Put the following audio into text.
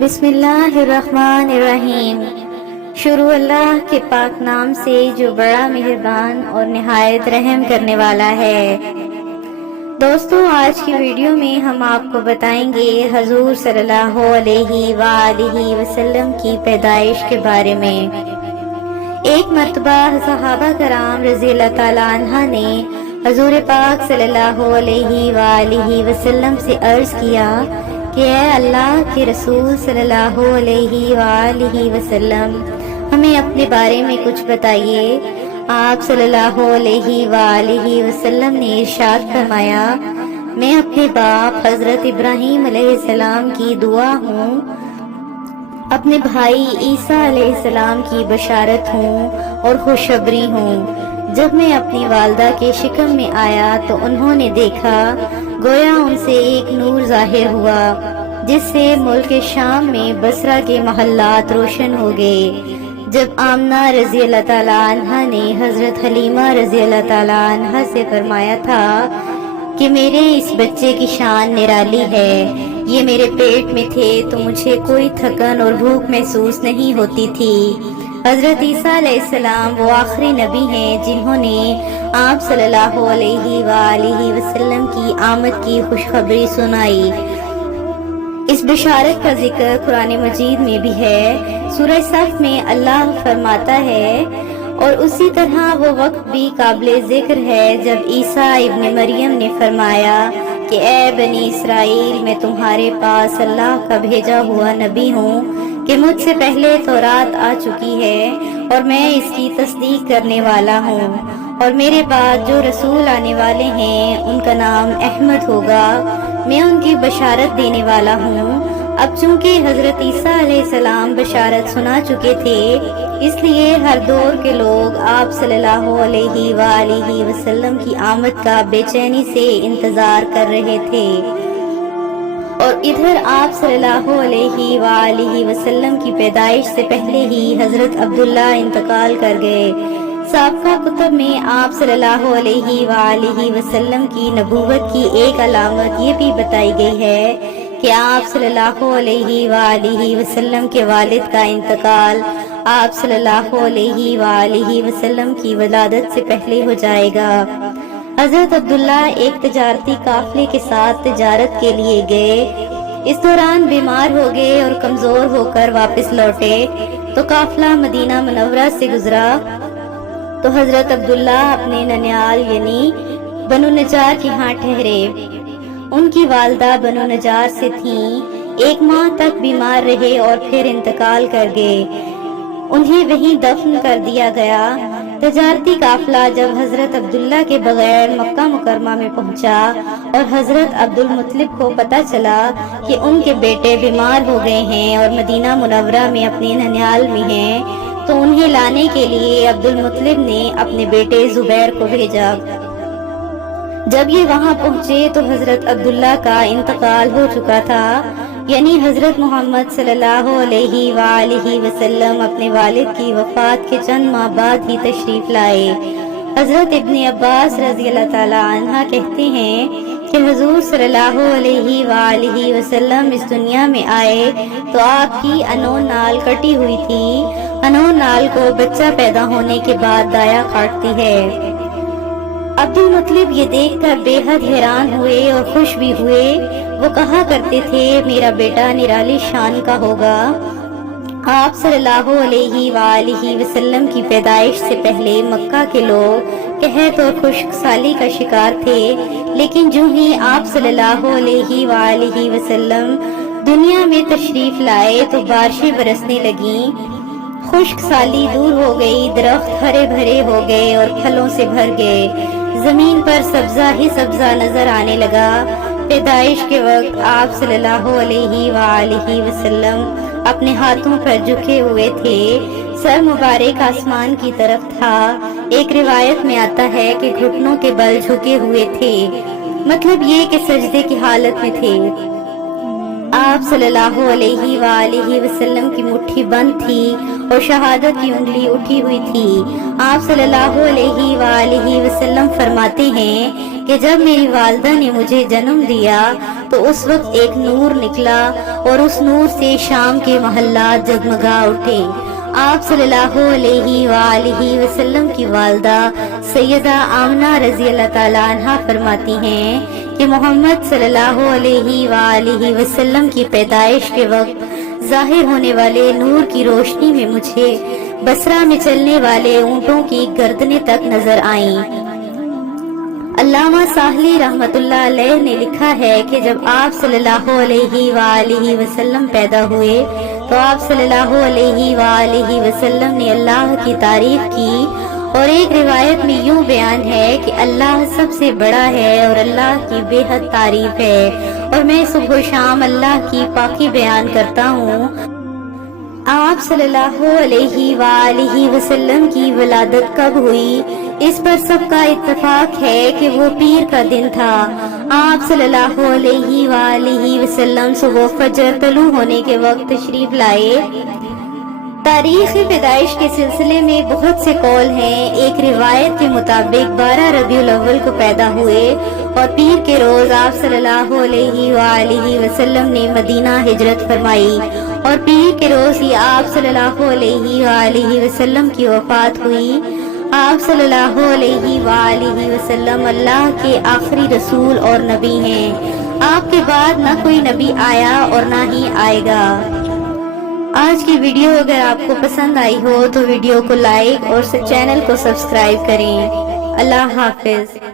بسم اللہ الرحمن الرحیم۔ شروع اللہ کے پاک نام سے جو بڑا مہربان اور نہایت رحم کرنے والا ہے۔ دوستوں، آج کی ویڈیو میں ہم آپ کو بتائیں گے حضور صلی اللہ علیہ وآلہ وسلم کی پیدائش کے بارے میں۔ ایک مرتبہ صحابہ کرام رضی اللہ تعالی عنہ نے حضور پاک صلی اللہ علیہ وآلہ وسلم سے عرض کیا کہ اے اللہ کے رسول صلی اللہ علیہ وآلہ وسلم، ہمیں اپنے بارے میں کچھ بتائیے۔ آپ صلی اللہ علیہ وآلہ وسلم نے ارشاد فرمایا، میں اپنے باپ حضرت ابراہیم علیہ السلام کی دعا ہوں، اپنے بھائی عیسیٰ علیہ السلام کی بشارت ہوں اور خوشخبری ہوں۔ جب میں اپنی والدہ کے شکم میں آیا تو انہوں نے دیکھا گویا ان سے ایک نور ظاہر ہوا، جس سے ملک شام میں بصرہ کے محلات روشن ہو گئے۔ جب آمنہ رضی اللہ تعالیٰ عنہ نے حضرت حلیمہ رضی اللہ تعالیٰ عنہ سے فرمایا تھا کہ میرے اس بچے کی شان نرالی ہے، یہ میرے پیٹ میں تھے تو مجھے کوئی تھکن اور بھوک محسوس نہیں ہوتی تھی۔ حضرت عیسیٰ علیہ السلام وہ آخری نبی ہیں جنہوں نے آپ صلی اللہ علیہ وآلہ وسلم کی آمد کی خوشخبری سنائی۔ اس بشارت کا ذکر قرآن مجید میں بھی ہے۔ سورہ صف میں اللہ فرماتا ہے، اور اسی طرح وہ وقت بھی قابل ذکر ہے جب عیسیٰ ابن مریم نے فرمایا کہ اے بنی اسرائیل، میں تمہارے پاس اللہ کا بھیجا ہوا نبی ہوں کہ مجھ سے پہلے تورات آ چکی ہے اور میں اس کی تصدیق کرنے والا ہوں، اور میرے بعد جو رسول آنے والے ہیں ان کا نام احمد ہوگا، میں ان کی بشارت دینے والا ہوں۔ اب چونکہ حضرت عیسیٰ علیہ السلام بشارت سنا چکے تھے، اس لیے ہر دور کے لوگ آپ صلی اللہ علیہ وآلہ وسلم کی آمد کا بے چینی سے انتظار کر رہے تھے۔ اور ادھر آپ صلی اللہ علیہ وآلہ وسلم کی پیدائش سے پہلے ہی حضرت عبداللہ انتقال کر گئے۔ سابقہ کتب میں آپ صلی اللہ علیہ وآلہ وسلم کی نبوت کی ایک علامت یہ بھی بتائی گئی ہے کہ آپ صلی اللہ علیہ وآلہ وسلم کے والد کا انتقال آپ صلی اللہ علیہ وآلہ وسلم کی ولادت سے پہلے ہو جائے گا۔ حضرت عبداللہ ایک تجارتی قافلے کے ساتھ تجارت کے لیے گئے، اس دوران بیمار ہو گئے اور کمزور ہو کر واپس لوٹے تو قافلہ مدینہ منورہ سے گزرا تو حضرت عبداللہ اپنے ننیال یعنی بنو نجار کی ہاں ٹھہرے۔ ان کی والدہ بنو نجار سے تھیں، ایک ماہ تک بیمار رہے اور پھر انتقال کر گئے، انہیں وہیں دفن کر دیا گیا۔ تجارتی قافلہ جب حضرت عبداللہ کے بغیر مکہ مکرمہ میں پہنچا اور حضرت عبد المطلب کو پتہ چلا کہ ان کے بیٹے بیمار ہو گئے ہیں اور مدینہ منورہ میں اپنے ننیال میں ہیں، تو انہیں لانے کے لیے عبد المطلب نے اپنے بیٹے زبیر کو بھیجا۔ جب یہ وہاں پہنچے تو حضرت عبداللہ کا انتقال ہو چکا تھا، یعنی حضرت محمد صلی اللہ علیہ وآلہ وسلم اپنے والد کی وفات کے چند ماہ بعد ہی تشریف لائے۔ حضرت ابن عباس رضی اللہ تعالی عنہ کہتے ہیں کہ حضور صلی اللہ علیہ وآلہ وسلم اس دنیا میں آئے تو آپ کی انون نال کٹی ہوئی تھی۔ انون نال کو بچہ پیدا ہونے کے بعد دایا کاٹتی ہے۔ عبد المطلب یہ دیکھ کر بے حد حیران ہوئے اور خوش بھی ہوئے۔ وہ کہا کرتے تھے میرا بیٹا نرالی شان کا ہوگا۔ آپ صلی اللہ علیہ وآلہ وسلم کی پیدائش سے پہلے مکہ کے لوگ قحط اور خشک سالی کا شکار تھے، لیکن جو ہی آپ صلی اللہ علیہ وآلہ وسلم دنیا میں تشریف لائے تو بارشیں برسنے لگیں، خشک سالی دور ہو گئی، درخت ہرے بھرے ہو گئے اور پھلوں سے بھر گئے، زمین پر سبزہ ہی سبزہ نظر آنے لگا۔ پیدائش کے وقت آپ صلی اللہ علیہ وآلہ وسلم اپنے ہاتھوں پر جھکے ہوئے تھے، سر مبارک آسمان کی طرف تھا۔ ایک روایت میں آتا ہے کہ گھٹنوں کے بل جھکے ہوئے تھے، مطلب یہ کہ سجدے کی حالت میں تھے۔ آپ صلی اللہ علیہ وآلہ وسلم کی مٹھی بند تھی اور شہادت کی انگلی اٹھی ہوئی تھی۔ آپ صلی اللہ علیہ وآلہ وسلم فرماتے ہیں کہ جب میری والدہ نے مجھے جنم دیا تو اس وقت ایک نور نکلا اور اس نور سے شام کے محلات جگمگا اٹھے۔ آپ صلی اللہ علیہ وآلہ وسلم کی والدہ سیدہ آمنہ رضی اللہ تعالیٰ عنہا فرماتی ہیں کہ محمد صلی اللہ علیہ وآلہ وسلم کی پیدائش کے وقت ظاہر ہونے والے نور کی روشنی میں مجھے بصرہ میں چلنے والے اونٹوں کی گردنیں تک نظر آئیں۔ علامہ ساحلی رحمت اللہ علیہ نے لکھا ہے کہ جب آپ صلی اللہ علیہ وآلہ وسلم پیدا ہوئے تو آپ صلی اللہ علیہ وآلہ وسلم نے اللہ کی تعریف کی، اور ایک روایت میں یوں بیان ہے کہ اللہ سب سے بڑا ہے اور اللہ کی بے حد تعریف ہے، اور میں صبح و شام اللہ کی پاکی بیان کرتا ہوں۔ آپ صلی اللہ علیہ وآلہ وسلم کی ولادت کب ہوئی، اس پر سب کا اتفاق ہے کہ وہ پیر کا دن تھا۔ آپ صلی اللہ علیہ وآلہ وسلم صبح فجر طلوع ہونے کے وقت تشریف لائے۔ تاریخ پیدائش کے سلسلے میں بہت سے قول ہیں۔ ایک روایت کے مطابق 12 ربیع الاول کو پیدا ہوئے اور پیر کے روز آپ صلی اللہ علیہ وآلہ وسلم نے مدینہ ہجرت فرمائی، اور پیر کے روز ہی آپ صلی اللہ علیہ وآلہ وسلم کی وفات ہوئی۔ آپ صلی اللہ علیہ وآلہ وسلم اللہ کے آخری رسول اور نبی ہیں۔ آپ کے بعد نہ کوئی نبی آیا اور نہ ہی آئے گا۔ آج کی ویڈیو اگر آپ کو پسند آئی ہو تو ویڈیو کو لائک اور چینل کو سبسکرائب کریں۔ اللہ حافظ۔